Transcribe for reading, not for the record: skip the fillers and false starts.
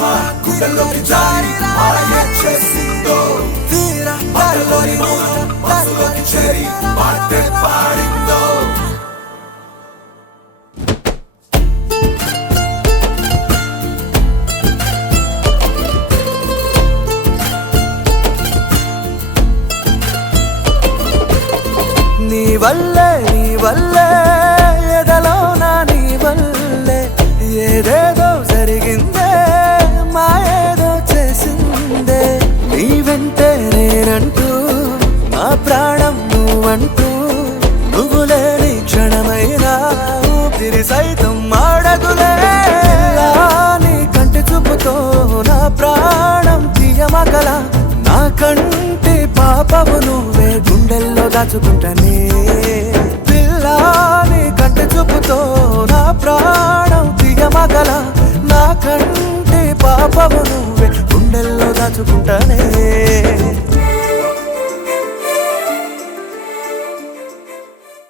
ప్రేమ గుండెల్లోకి జారి మాయ చేసిందో మాటలోని మౌనం మనసులోకి చేరి పాటే పాడిందో నీ వల్లే ఎదలోనా నీ వల్లే ఏదేదో జరిగిందే మాయేదో చేసిందే నీ వెంటే నేనంటూ నా ప్రాణం నువ్వంటూ నువ్వు లేని క్షణమైనా ఊపిరి సైతం ఆడదులే నీ కంటి చూపుతో నా ప్రాణం తీయమగల నా కంటి పాపవు నువ్వే గుండెల్లో దాచుకుంటానే పిల్లా నీ కంటి చూపుతో నా ప్రాణం తీయమగల నా కంటి పాపవు నువ్వే గుండెల్లో దాచుకుంటానే